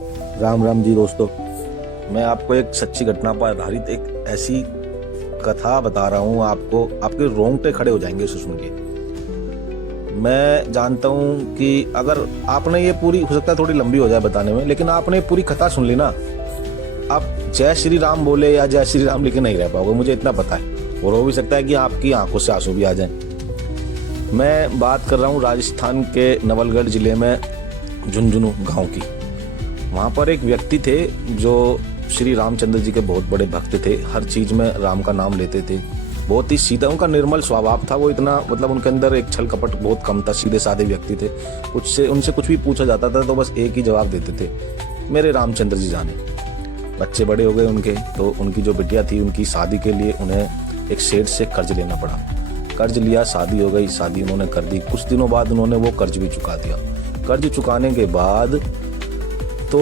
राम राम जी दोस्तों, मैं आपको एक सच्ची घटना पर आधारित एक ऐसी कथा बता रहा हूँ। आपको आपके रोंगटे खड़े हो जाएंगे इसे सुन के। मैं जानता हूँ कि अगर आपने ये पूरी, हो सकता है थोड़ी लंबी हो जाए बताने में, लेकिन आपने पूरी कथा सुन ली ना, आप जय श्री राम बोले या जय श्री राम लिखे नहीं रह पाओगे, मुझे इतना पता है। और हो भी सकता है कि आपकी आंखों से आंसू भी आ जाएं। मैं बात कर रहा हूँ राजस्थान के नवलगढ़ जिले में झुंझुनू गांव की। वहाँ पर एक व्यक्ति थे जो श्री रामचंद्र जी के बहुत बड़े भक्त थे। हर चीज में राम का नाम लेते थे। बहुत ही सीधा, उनका निर्मल स्वभाव था। वो इतना, मतलब उनके अंदर एक छल कपट बहुत कम था। सीधे साधे व्यक्ति थे। उनसे कुछ भी पूछा जाता था तो बस एक ही जवाब देते थे, मेरे रामचंद्र जी जाने। बच्चे बड़े हो गए उनके, तो उनकी जो बिटिया थी, उनकी शादी के लिए उन्हें एक सेठ से कर्ज लेना पड़ा। कर्ज लिया, शादी हो गई, शादी उन्होंने कर दी। कुछ दिनों बाद उन्होंने वो कर्ज भी चुका दिया। कर्ज चुकाने के बाद तो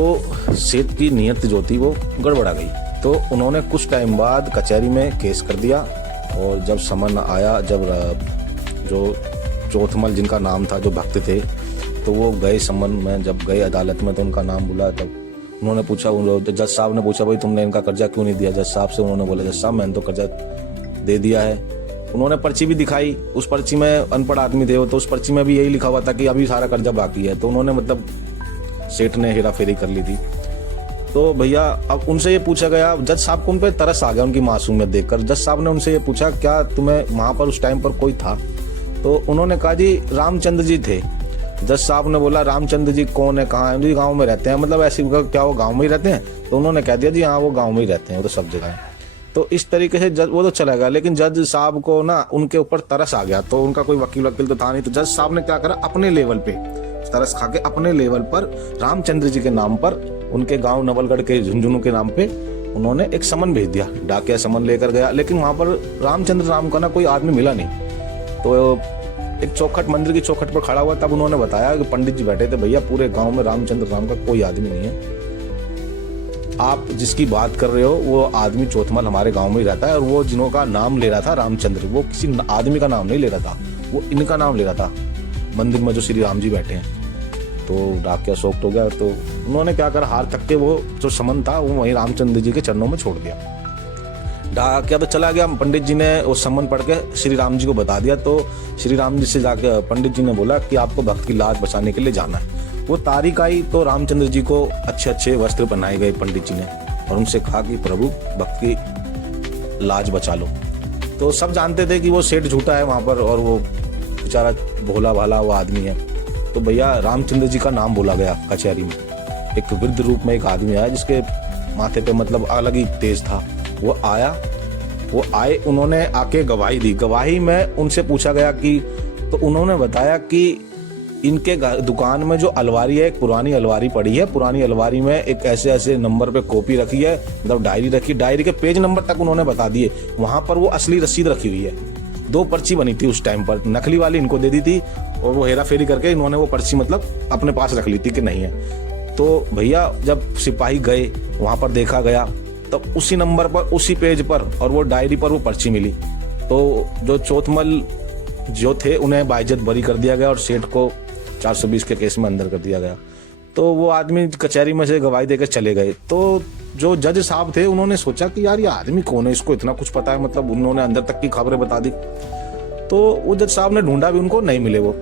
सेठ की नीयत जो थी वो गड़बड़ा गई। तो उन्होंने कुछ टाइम बाद कचहरी में केस कर दिया। और जब समन आया, जब जो चौथमल जिनका नाम था, जो भक्त थे, तो वो गए समन में। जब गए अदालत में तो उनका नाम बुला, तब उन्होंने पूछा, जज साहब ने पूछा, भाई तुमने इनका कर्जा क्यों नहीं दिया? जज साहब से उन्होंने बोला, जज साहब मैंने तो कर्जा दे दिया है। उन्होंने पर्ची भी दिखाई। उस पर्ची में, अनपढ़ आदमी थे वो, तो उस पर्ची में भी यही लिखा हुआ था कि अभी सारा कर्जा बाकी है। तो उन्होंने, मतलब सेठ ने हेरा फेरी कर ली थी। तो भैया अब उनसे ये पूछा गया, जज साहब को उन पे तरस आ गया उनकी मासूमियत देखकर। जज साहब ने उनसे ये पूछा, क्या तुम्हें वहां पर उस टाइम पर कोई था? तो उन्होंने कहा, जी रामचंद्र जी थे। जज साहब ने बोला, रामचंद्र जी कौन है, कहाँ है? जी गाँव में रहते हैं। मतलब ऐसी, क्या वो गाँव में ही रहते हैं? तो उन्होंने कह दिया, जी हाँ वो गाँव में ही रहते हैं, वो तो सब जगह है। तो इस तरीके से जज, वो तो चला गया, लेकिन जज साहब को ना उनके ऊपर तरस आ गया। तो उनका कोई वकील तो था नहीं। तो जज साहब ने क्या करा, अपने लेवल पे तरस खा के अपने लेवल पर रामचंद्र जी के नाम पर, उनके गांव नवलगढ़ के झुंझुनू के नाम पे उन्होंने एक समन भेज दिया। डाकिया समन लेकर गया, लेकिन वहां पर रामचंद्र नाम का ना कोई आदमी मिला नहीं। तो एक चौखट, मंदिर की चौखट पर खड़ा हुआ, तब उन्होंने बताया कि पंडित जी बैठे थे, भैया पूरे गांव में रामचंद्र नाम का कोई आदमी नहीं है। आप जिसकी बात कर रहे हो वो आदमी चौथमल हमारे गांव में ही रहता है। और वो जिनका नाम ले रहा था रामचंद्र, वो किसी आदमी का नाम नहीं ले रहा था, वो इनका नाम ले रहा था, मंदिर में जो श्री राम जी बैठे हैं। तो डाकिया शॉक्ट हो गया। तो उन्होंने क्या करा, हार थक के वो जो समन था वो वहीं रामचंद्र जी के चरणों में छोड़ दिया। डाकिया तो चला गया। पंडित जी ने वो समन पढ़ के श्री राम जी को बता दिया। तो श्री राम जी से जाकर पंडित जी ने बोला कि आपको भक्त की लाज बचाने के लिए जाना है। वो तारीख आई तो रामचंद्र जी को अच्छे अच्छे वस्त्र पहनाए गए पंडित जी ने, और उनसे कहा कि प्रभु भक्त की लाज बचा लो। तो सब जानते थे कि वो सेठ झूठा है वहां पर, और वो बेचारा भोला भाला वो आदमी है। तो भैया रामचंद्र जी का नाम बोला गया कचहरी में। एक वृद्ध रूप में एक आदमी आया, जिसके माथे पे मतलब अलग ही तेज था। वो आए, उन्होंने आके गवाही दी। गवाही में उनसे पूछा गया कि, तो उन्होंने बताया कि इनके दुकान में जो अलमारी है, एक पुरानी अलमारी पड़ी है। पुरानी अलमारी में एक ऐसे ऐसे नंबर पे कॉपी रखी है, मतलब डायरी रखी। डायरी के पेज नंबर तक उन्होंने बता दिए। वहां पर वो असली रसीद रखी हुई है। 2 पर्ची बनी थी उस टाइम पर, नकली वाली इनको दे दी थी, और वो हेरा फेरी करके इन्होंने वो पर्ची मतलब अपने पास रख ली थी कि नहीं है। तो भैया जब सिपाही गए वहां पर देखा गया, तब उसी नंबर पर, उसी पेज पर और वो डायरी पर वो पर्ची मिली। तो जो चौथमल जो थे उन्हें बाइज्जत बरी कर दिया गया, और सेठ को 420 के केस में अंदर कर दिया गया। तो वो आदमी कचहरी में से गवाही देकर चले गए। तो जो जज साहब थे उन्होंने सोचा कि यार ये आदमी कौन है, इसको इतना कुछ पता है, मतलब उन्होंने अंदर तक की खबरें बता दी। तो वो जज साहब ने ढूंढा भी, उनको नहीं मिले वो।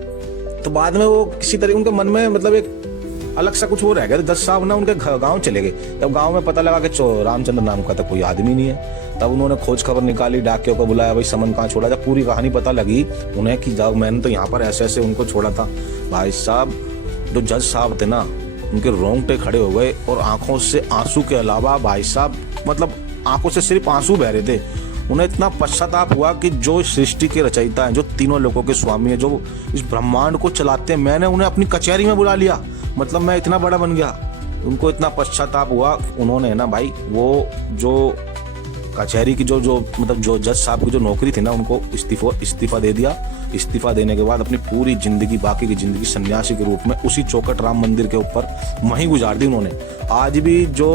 तो बाद में वो किसी तरह उनके मन में मतलब एक अलग सा कुछ हो रह गया। तो जज साहब ना उनके गांव चले गए। जब गांव में पता लगा कि रामचंद्र नाम का तो कोई आदमी नहीं है, तब उन्होंने खोज खबर निकाली, डाकियों को बुलाया, भाई समन कहाँ छोड़ा। जब पूरी कहानी पता लगी उन्हें कि जाओ मैंने तो यहाँ पर ऐसे ऐसे उनको छोड़ा था, भाई साहब जो जज साहब थे ना, उनके रोंगटे खड़े हो गए। और आंखों से आंसू के अलावा भाई साहब, मतलब आंखों से सिर्फ आंसू बह रहे थे। उन्हें इतना पश्चाताप हुआ कि जो सृष्टि के रचयिता हैं, जो तीनों लोगों के स्वामी हैं, जो इस ब्रह्मांड को चलाते हैं, मैंने उन्हें अपनी कचहरी में बुला लिया, मतलब मैं इतना बड़ा बन गया। उनको इतना पश्चाताप हुआ, उन्होंने ना भाई वो जो कचहरी की जो मतलब जो जज साहब की जो नौकरी थी ना, उनको इस्तीफा दे दिया। इस्तीफा देने के बाद अपनी पूरी जिंदगी, बाकी की जिंदगी सन्यासी के रूप में उसी चौखट राम मंदिर के ऊपर वहीं गुजार दी उन्होंने। आज भी जो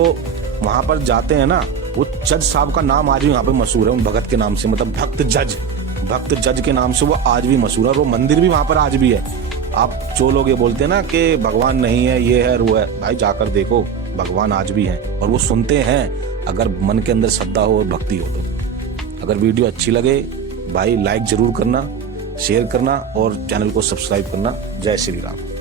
वहां पर जाते हैं ना, वो जज साहब का नाम आज भी वहाँ पे मशहूर है, उन भगत के नाम से, मतलब भक्त जज के नाम से वो आज भी मशहूर है। और वो मंदिर भी वहां पर आज भी है। आप जो लोग ये बोलते हैं ना कि भगवान नहीं है, ये है वो है, भाई जाकर देखो, भगवान आज भी हैं और वो सुनते हैं अगर मन के अंदर श्रद्धा हो और भक्ति हो तो। अगर वीडियो अच्छी लगे भाई लाइक जरूर करना, शेयर करना और चैनल को सब्सक्राइब करना। जय श्री राम।